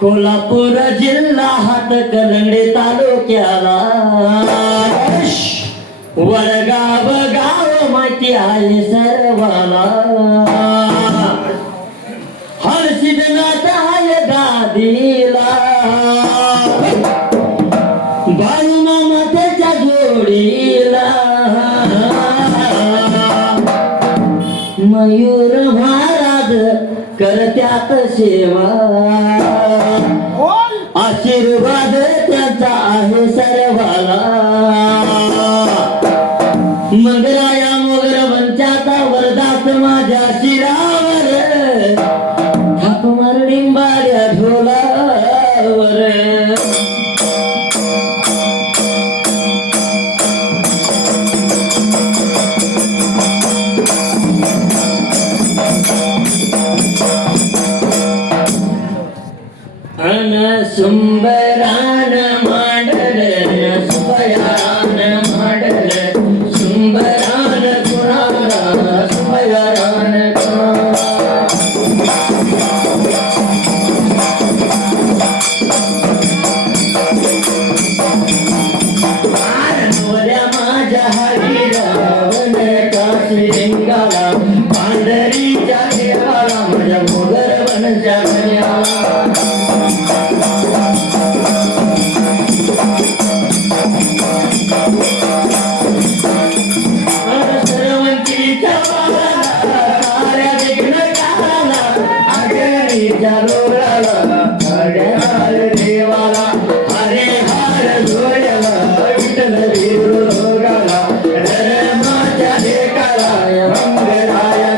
कोल्हापूर जिल्हा हातकणंगले तालुक्याला वडगाव गाव माहिती आहे सर्वाला. हर्षिदनाथ आहे गादीला, बाळूमामा त्याच्या जोडीला, मयूर महाराज करत्यात सेवा, आशीर्वाद त्यांचा आहे सर्वाला. मगराया मोगर वंचाचा वरदास माझ्या शिरावर, थाप मार लिंबाड्या ढोलावर. सुंबरान मांडल सुबयान मांडल, सुंबरान कुणाला सुबयान आरनवल्या माझ्या हरिरावन काशी लिंगाला, पांढरीच्या देवाला माझ्या मोगर वनच्या घराला. देवाला हरे हार जोड्याला, विठ्ठल देव लोगाला, धर्माच्या लेकाला मंगलाया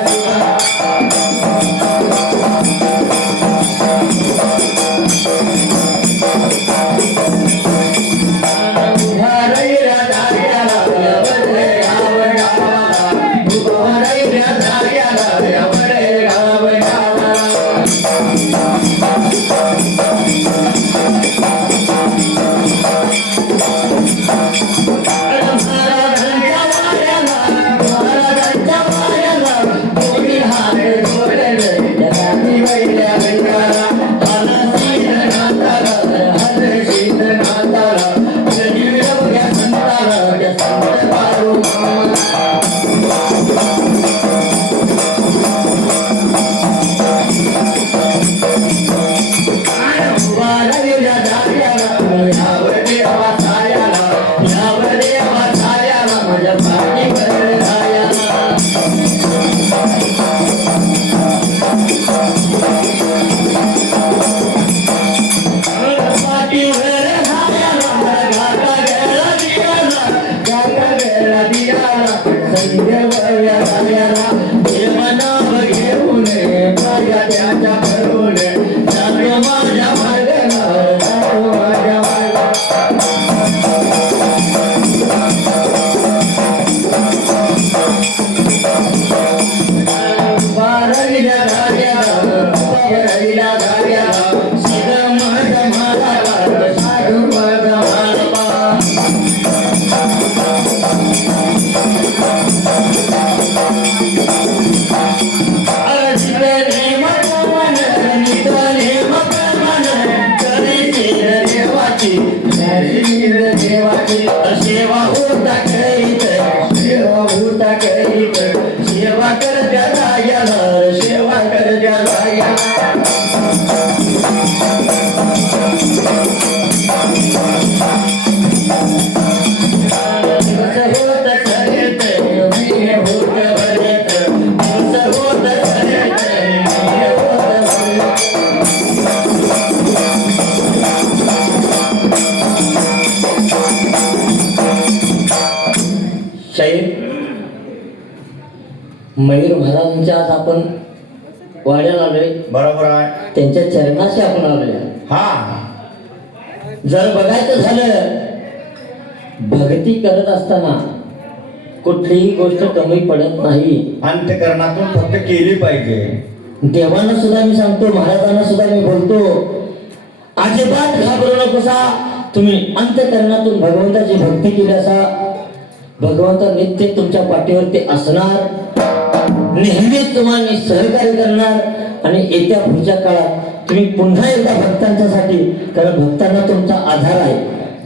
शील देवाची सेवा होता करीत सेवा होता करीत सेवा कर त्याला गेला सेवा कर त्याला गेला मयूर महाराजांच्या आज आपण वाड्याला आलोय. बरोबर आहे. त्यांच्या चरणाशी आपण आलोय. हा जर बघायचं झालं भक्ती करत असताना कुठलीही गोष्ट कमी पडत नाही. अंतकरणातून फक्त केली पाहिजे. देवांना सुद्धा मी सांगतो महाराजांना सुद्धा मी बोलतो अजिबात घाबरू नकोसा. तुम्ही अंतकरणातून भगवंताची भक्ती केली असा भगवंत नित्य तुमच्या पाठीवरती असणार नेहमीच तुम्हाला सहकार्य करणार आणि येत्या पुढच्या काळात तुम्ही पुन्हा एकदा भक्तांच्यासाठी कारण भक्तांना तुमचा आधार आहे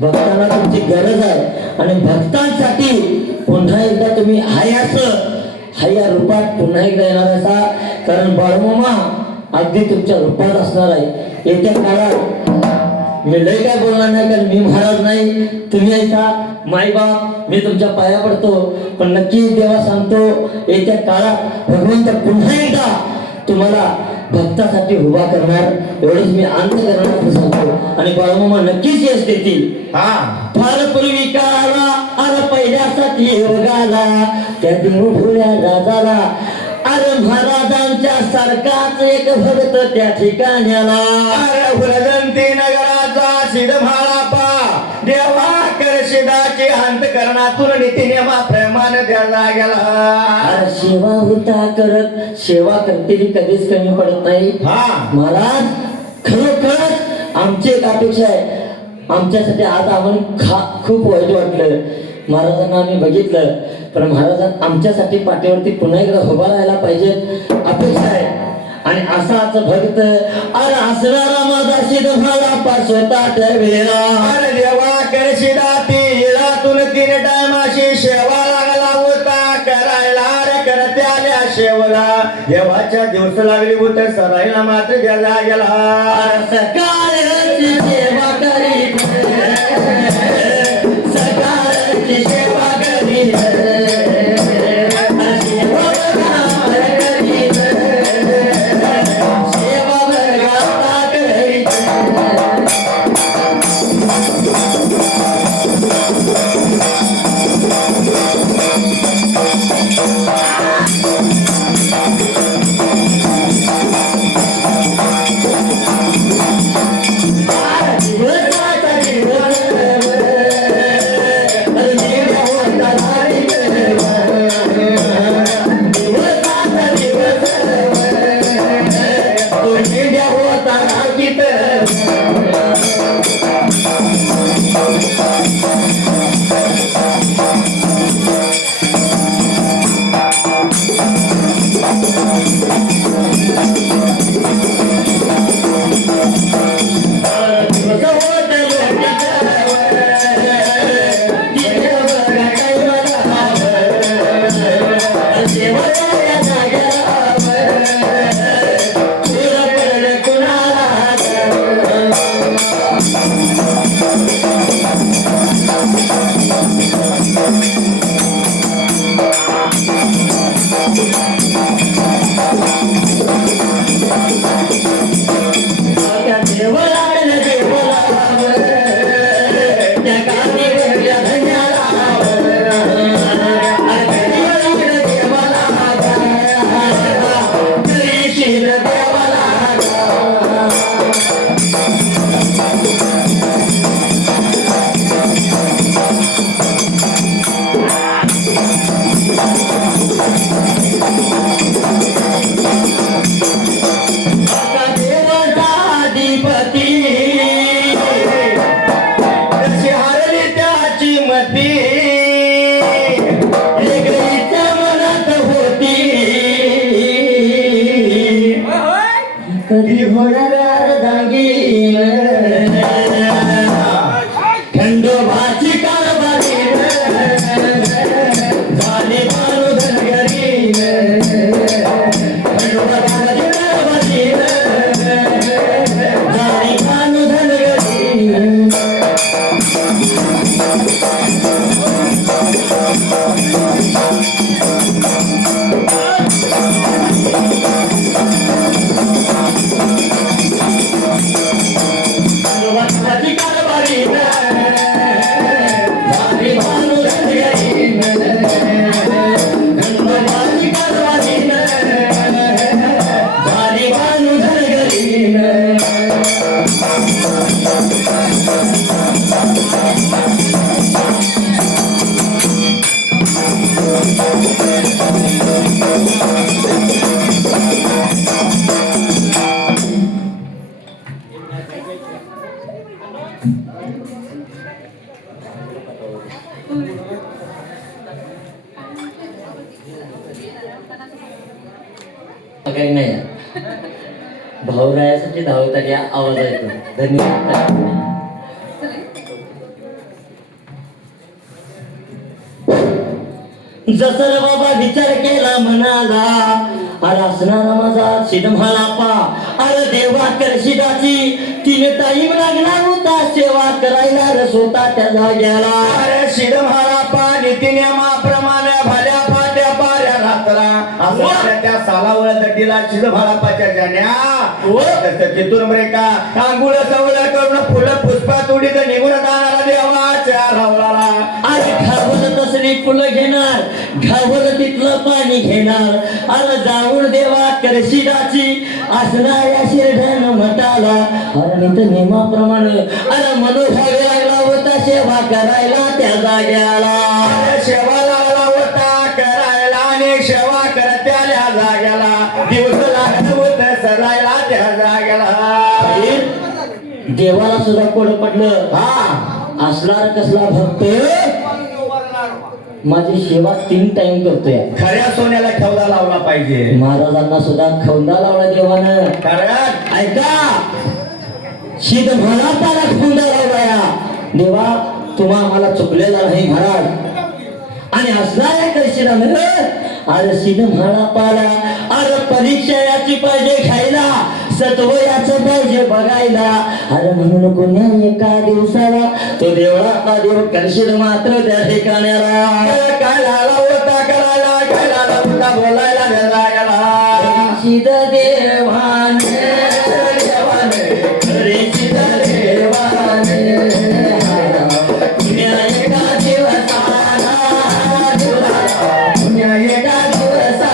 भक्तांना तुमची गरज आहे आणि भक्तांसाठी पुन्हा एकदा तुम्ही हाया रूपात पुन्हा एकदा येणार असा कारण बाळमामा अगदी तुमच्या रूपात असणार आहे. येत्या काळात मी लय काय बोलणार नाही कारण मी महाराज नाही तुम्ही ऐका माईबाप मी तुमच्या पाया पडतो पण नक्की देवा सांगतो येत्या काळात भगवंत पुन्हा एकदा तुम्हाला भक्तासाठी उभा करणार एवढेच मी अंतकरणात सांगतो आणि बाळमामा नक्कीच यश देतील. फार पूर्वी काळाला अरे पहिल्यासाठी योगाला त्या देवभुल्या राजाला अरे महाराजांच्या सारखाच एक भक्त त्या ठिकाण्याला अरे हुलगंती नगराचा सिद्धमाळा पा देवा करशिदाची अंतकरणातून नीतिनियमा प्रेमान द्यायला गेला. सेवा होता करत सेवा करतेली कधीच कमी पडत नाही. महाराज खरोखरच आमची एक अपेक्षा आहे आमच्यासाठी आज आम्हाला खूप वाईट वाटलं महाराजांना आम्ही बघितलं पण महाराज आमच्यासाठी पाठीवरती पुन्हा एकदा उभा राहायला पाहिजे अपेक्षा आहे आणि असाच भक्त अरे असणारा माझा सिद्धमाळा पासोता ठेवलेला अरे देवा करशिदा तिळातून 3 टायमाशी सेवा लागला होता करायला रे करत्याल्या शेवला देवाच्या दिवस लागली होत सरायला मात्र गेला गेला. सकाळची सेवा करीत सकाळची सेवा करीत कधी होणार दांगीन खंडोबा काही नाही भाऊरायासाठी धावताना या आवाज ऐकून धन्यवाद. जसं रे बाबा विचार केला म्हणाला, अरे असणारा माझा शिदम्हाला पा, अरे देवा करशिदाची तिने टाईम लागणार होता सेवा करायला रस होता त्या जाग्याला. अरे शिदम्हाला पा नीतिनियमाप्रमाणे भल्या फाट्या पाऱ्या रात्रा असं त्या सालावळ दड्डीला शिदम्हाळापाच्या जाण्या तिथून रेखा आंघोळ सवळ करून फुलं पुष्पात उडीत निघून जाणारा देवाच्या रावळाला. अरे घावलं तसली फुलं घेणार, घावलं तिथलं पाणी घेणार, अरे जाऊन देवा करशिदाची असणाऱ्या शिरढ्यानं मटाला. अरे नित नियमाप्रमाणे अरे मनोभावे लागला होता सेवा करायला त्या जाग्याला. सेवा लागला होता करायला आणि सेवा करत्याल्या जाग्याला दिवस लागत होत सरायला त्या जाग्याला. देवाला सुद्धा कोड पडलं, हा असणार कसला भक्त माझी सेवा 3 टाइम करतोय. खऱ्या सोन्याला ठेवला लावला पाहिजे. महाराजांना सुद्धा खवंदा लावला देवानं. कारण ऐका शीत म्हणा त्याला खवंदा लावलाया. देवा तुम्हा आम्हाला चुकलेला नाही महाराज. आणि असणाऱ्या करशिदानं अरे शीत म्हणा पाला, अरे परीक्षा याची पाहिजे घ्यायला, सत्व याचं पाहिजे बघायला. अरे म्हणून कोण्या एका दिवसाला तो देवळाचा देव करशील मात्र त्या ठिकाण्याला. काय झाला होता करायला, काय झाला होता बोलायला जायला. करशील देवाने देवाने करशील देवाने पुण्या एका दिवसाला पुण्या एका दिवसाला.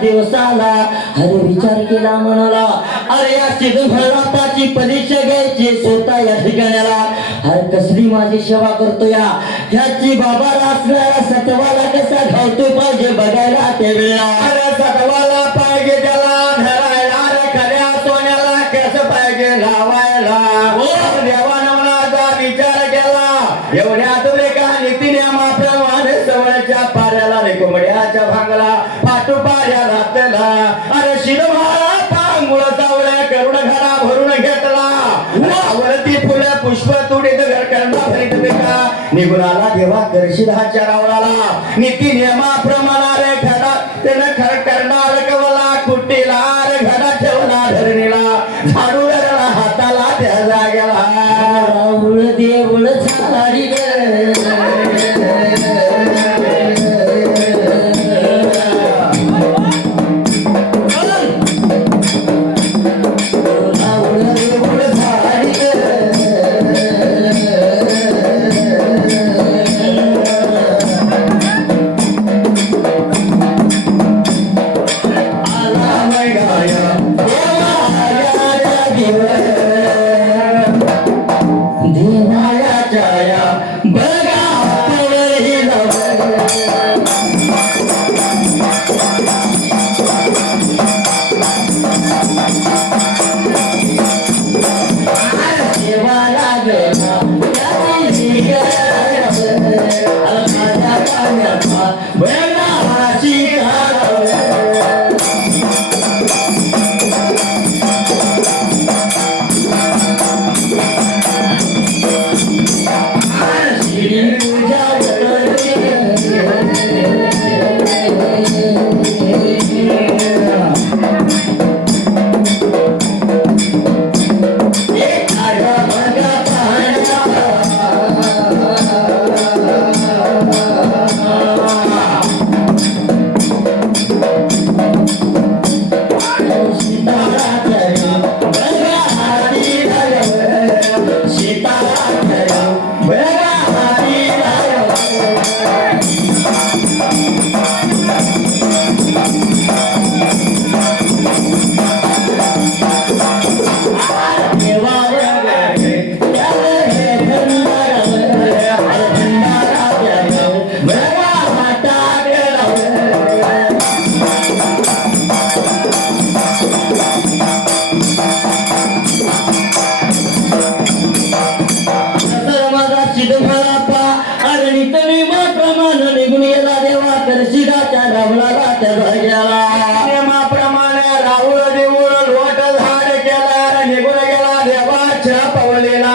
दिवसाला अरे विचार केला म्हणाला, अरे या सिद्धफळाची परीक्षा घ्यायची स्वतः या ठिकाणाला. अरे कसली माझी सेवा करतो या ह्याची बाबाला असणारा सत्वाला कसा घावतो पाहिजे बघायला त्या वेळेला. अरे सत्वाला पाहिजे त्याला धरायला, अरे खऱ्या सोन्याला कसं पाहिजे लावायला. देवानं मनाचा विचार केला, एवढ्या तुले का नीतिनियमाप्रमाणे सवळच्या पाऱ्याला रे कोंबड्याच्या भांगला फाटू पाऱ्या रातला. अरे शिरभारा पांगुळ सावळ्या करुण घरा भरून घेतला. वरती फुलं पुष्प तुडीत घर करता भरीत बेका निघून आला देवा करशिदाच्या रावळाला नीती नियमाप्रमाणे रे खडा त्यानं खर करणार कवला कुट्टीला रे घडा ठेवला धरणीला झाडू धरला हाताला त्या जाग्याला राहुळ देऊळ झाडी नियमाप्रमाणे राहुळ देऊळ लोट झाड केला निघून गेला देवाच्या पवलेला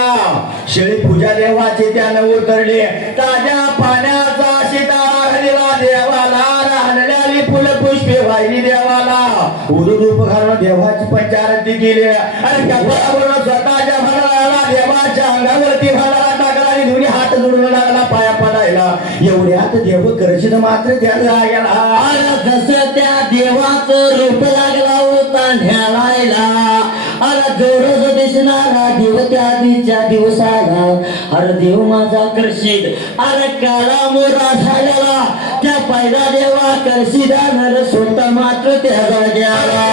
शेळी पूजा देवाची त्यानं उतरली ताज्या पाण्याचा शितार दिला देवाला राहण्याली फुल पुष्पे वाहिली देवाला उदूप घालून देवाची पंचारती केली आणि कपाळावरून स्वतःच्या भराला देवाच्या अंगावरती भराला टाकला आणि दोन्ही हात जोडून लागला पाया पडायला एवढ्यात देव करशील मात्र त्याला गेला जसं त्या देवाचं रूप लागला होता न्यायला अरे जोरच दिसणारा देव त्या आधीच्या दिवसाला अरे देव माझा करशील अरे काळा मोरा झालेला त्या पहिला देवा करशिदा नर स्वतः मात्र त्या जाग्याला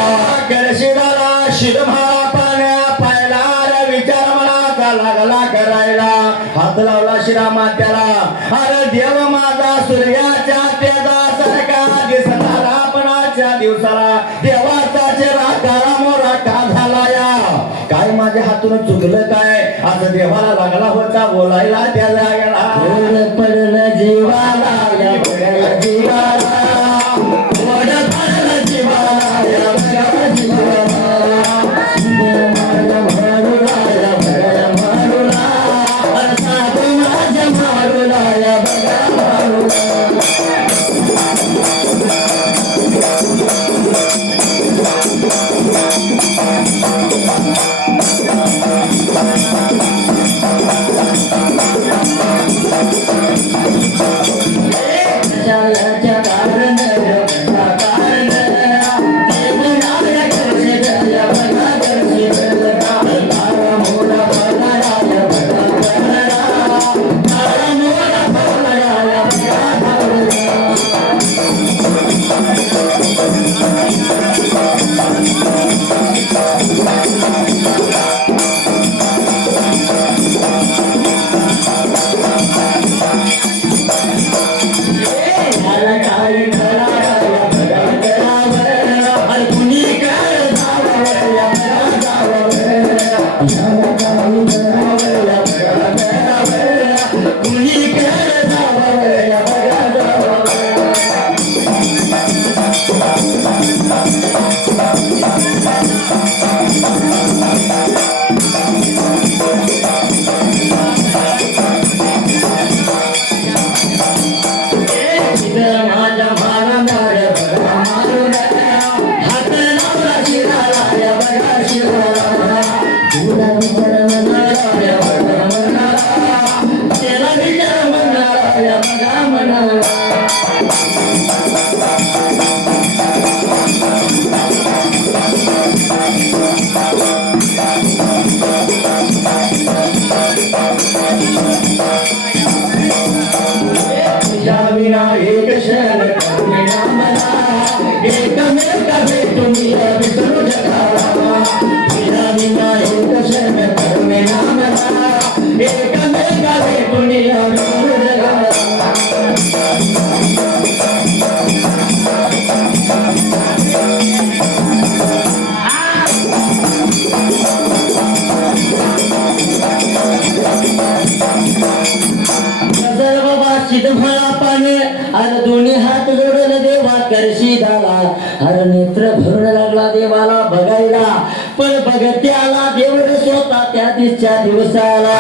करशिदाला शिरभाळा पाण्या पायला रे विचार मला लागला करायला हात लावला शिरा मात्याला अरे देव माझा सूर्याच्या तेजा सारखा दिसणारा पणाच्या दिवसाला देवाचा चेहरा काळा मोरा का झाला या काय माझ्या हातून चुकलं काय असं देवाला लागला होता बोलायला त्या जाग्याला पडलं जीवाला या बघायला जीवाला पडलं जीवाला या बघायला जीवाला Thank you. तुझ्या विना एक क्षण करुणा मला एकमेका भेटून विसरू जगाला तुझ्या विना एक क्षण करुणा मला एकमेका भेटून विसरू जगाला मला पाने अरे दोन्ही हात जोडले देवा करशी झाला अरे नेत्र भरून लागला देवाला बघायला पण बघत्याला देव स्वतः त्या दिसच्या दिवसाला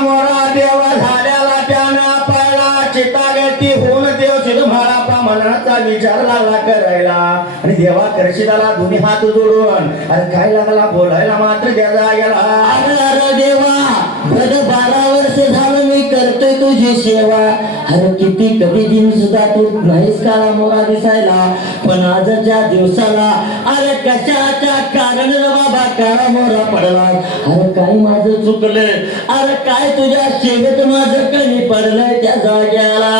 मोरा देवा झाल्याला त्यानं पाळला चितागती होऊन देव तुम्हाला प्रमाणाचा विचार लागला करायला आणि देवा करशीदाला दोन्ही हात जोडून अरे काय लागला बोलायला मात्र त्याचा गेला अरे देवा भद 12 वर्ष झालं मी करतोय तुझी सेवा अरे किती कधी दिन सुद्धा तू नाहीस काला मोरा दिसायला पण आजच्या दिवसाला अरे कशाच्या कारण बाबा काळा मोरा पडला अरे काय माझं चुकलं अरे काय तुझ्या सेवेत माझं कमी पडलंय त्या जाग्याला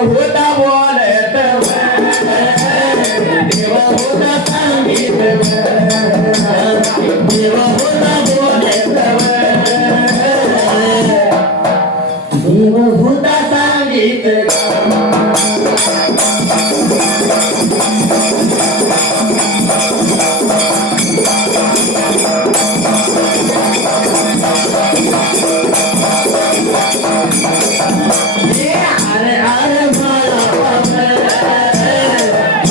होता बोलत देवा होता सांगितलं देवा होता बोलत देव होता सांगितलं अरे अरे मला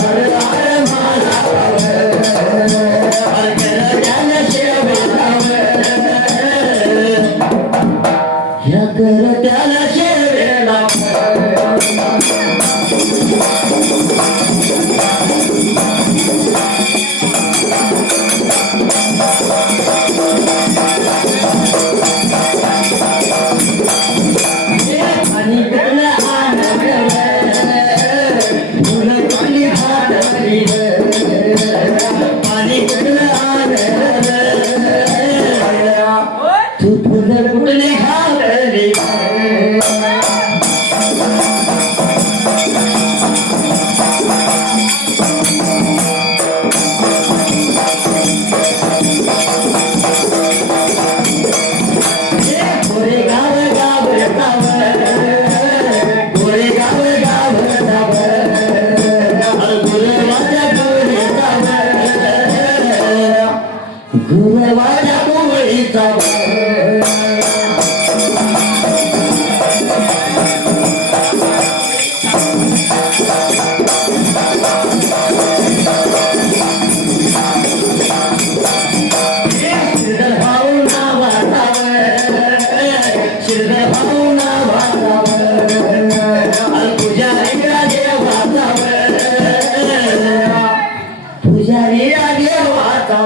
अरे मला अरे कर त्याला शेवेला आणि कुठलं आनंद फुलं पाणी हातली पाणी कुठलं आनंद तू फुलं कुठली हातली गुरुवाच्या पोळीचा श्रीधर भाऊ नावाचा पुजारी देवाचा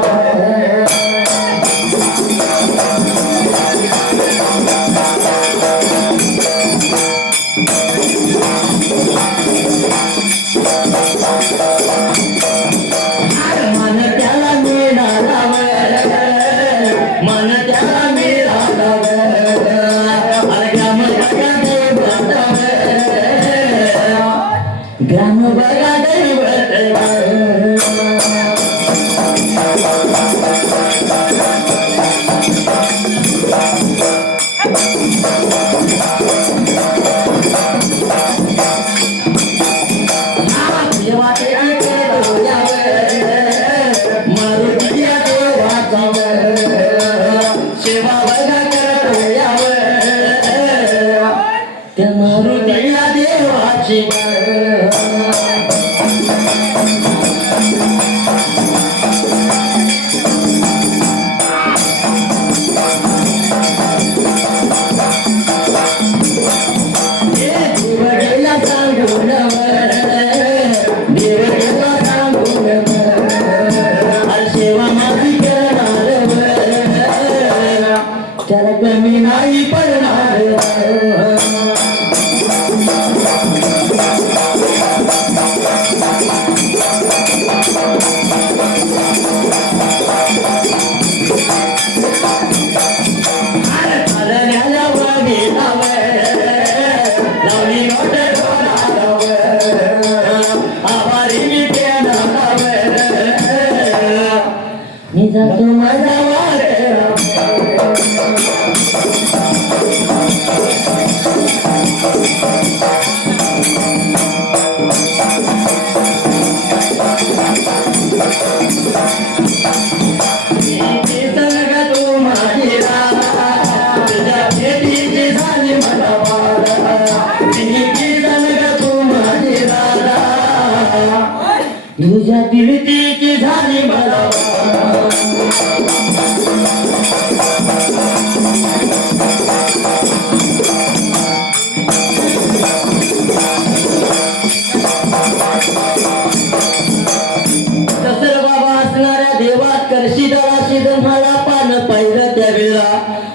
मन त्याला मिळाला मन त्याला मिळाला ग्राम बघा दैवत सेवा बघा करतो त्या मारुतीला देवाची त्याला कमी नाही पडणार चालण्याला तुझ्या दिलतीची झाली मला कसर बाबा असणाऱ्या देवात करशी दराशीद मला पान पाहिलं त्यावेळेला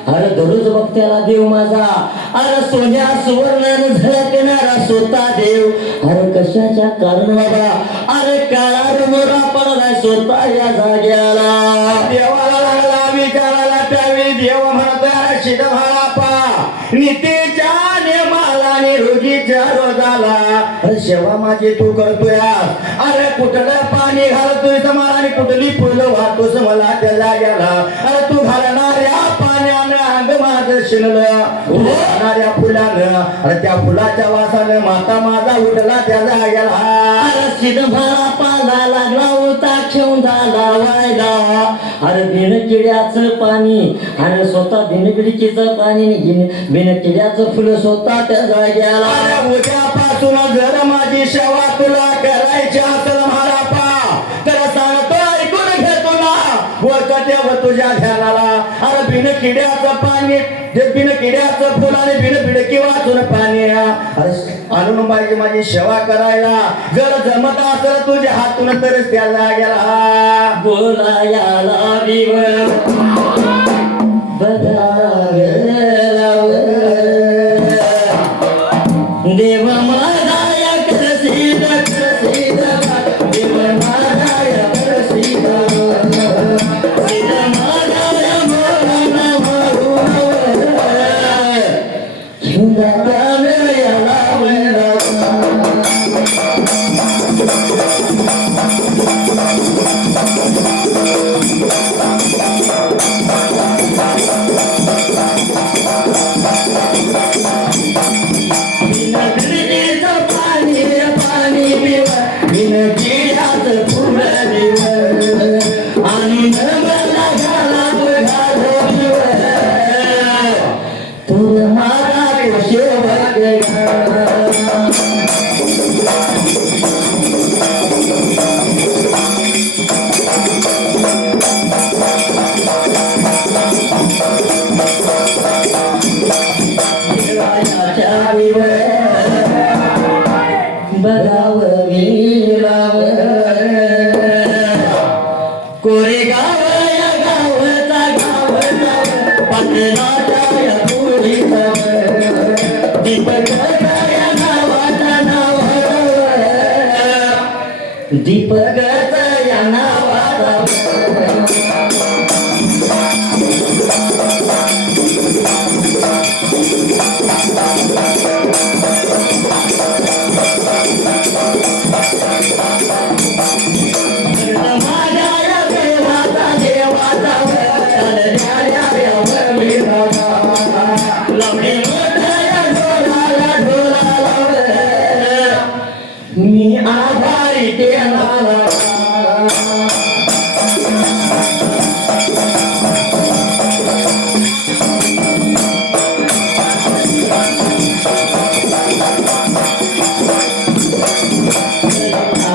अरे दररोज भक्त्याला देव माझा अरे सोन्या सुवर्णानं झळकणारा स्वतः देव अरे कशाच्या कारण बाबा अरे काळा मोरा पडलाय स्वतः या जाग्याला देवाला लागला विचारायला त्यावेळी देव म्हणतोय शिद महारापा नीतीच्या नेमाला निरोगीच्या रोजाला अरे सेवा माझी तू करतोय अरे कुठलं पाणी घालतोय मला आणि कुठली फुलं वाहतोस मला त्या जाग्याला अरे तू घालणाऱ्या पाण्यानं अंग माझं शिनलं वाहणाऱ्या फुलानं अरे त्या फुलाच्या वासानं माता माझा उठला त्या जाग्याला अरे सिद्ध मला पाला लागला होता घेऊन झाला वायला अरे बिन किड्याचं पाणी अरे स्वतः बिन किडकीचं पाणी बिन किड्याचं फुलं स्वतः त्या जाग्याला अरे उद्यापासून जर माझी सेवा तुला करायची असेल महारापा तर सांगतो ऐकून घेतो ना वरच्या तुझ्या ध्यानाला अरे बिन किड्याचं पाणी बिन किड्याचं फुल आणि बिन बिडकी वाचून पाणी अरे आणून पाहिजे माझी सेवा करायला जर जमत असेल तुझ्या हातून तरच त्या जाग्याला बोलायाला दिवस देव माझा करसीद करसीद देव माझा करसीद सिद्ध माझा मोरण मोरून घेऊन जाता मेळ्याला कोरेगाव या गावचा गावचा पाटलाच्या या पुरीचा दीपकाचा या नावाचा नावाचा दीपकाचा या नावाचा मी आभारी ते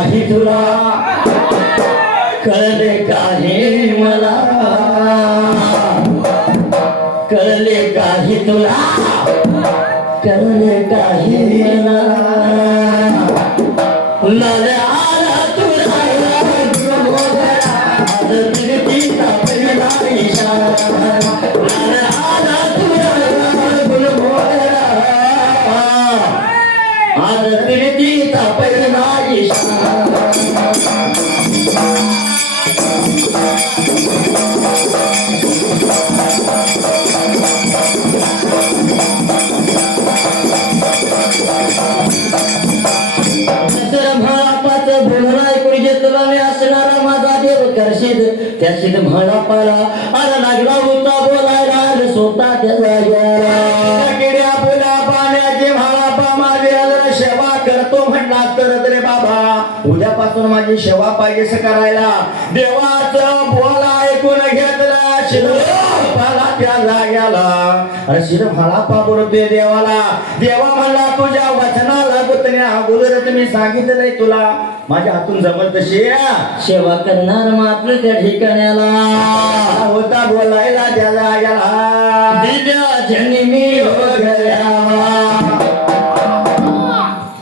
काही तुला कळले काही मला कळले काही तुला कळले काही मला लाल्या आला तुला आज तिरतीचा पहिला इशारा लाल्या आला तुला गुलमोहरा आज तिरतीचा पहिला इशारा असणारा माझा देव करशीद त्या सिद्ध महारापाला अरे लागला होता बोलायला अरे स्वतः त्या जाग्याला किड्या फुला पाण्याचे महारापा माझे अजून सेवा करतो म्हणला तर रे बाबा उद्यापासून माझी सेवा पाहिजे करायला देवाचं बोला ऐकून घेतलं शिरपाला त्या त्या जाग्याला रशीद मला पाबरतोय देवाला. देवा म्हणला तुझ्या वचनाला गुतण्या अगोदर तुम्ही सांगितलंय तुला माझ्या हातून जमल तशी सेवा करणार मात्र त्या ठिकाण्याला होता बोलायला त्या जाग्याला दिव्या जन्मी हो गयावा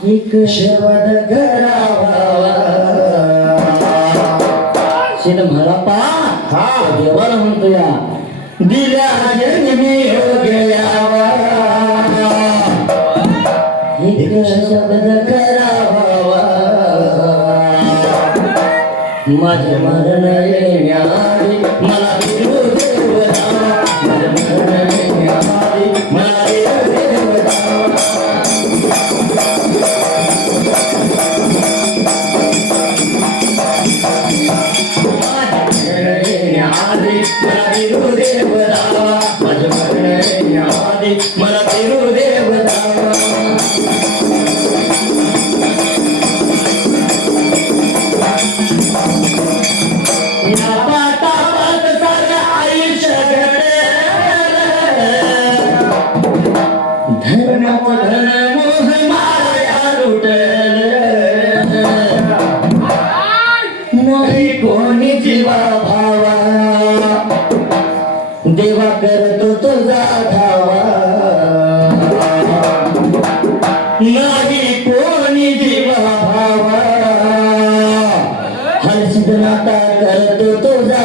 एक शब्द करावा. शिद मला पा देवाला म्हणतो या दिल्या जन्मी हो गयावा एक शब्द करावा. माझे मरण येण्याआधी मला देव देवता माझे मरण येण्याआधी मला देव देवता. माझे मरण येण्याआधी मला देव देवता. या पाटापाट साऱ्या आयुष्य घडे धन मोह माया लुटल नाही कोणी जीवा भावा देवा करतो तुझा धावा. नाही कोणी जीवा भावा हर्षित नाता करतो तुझा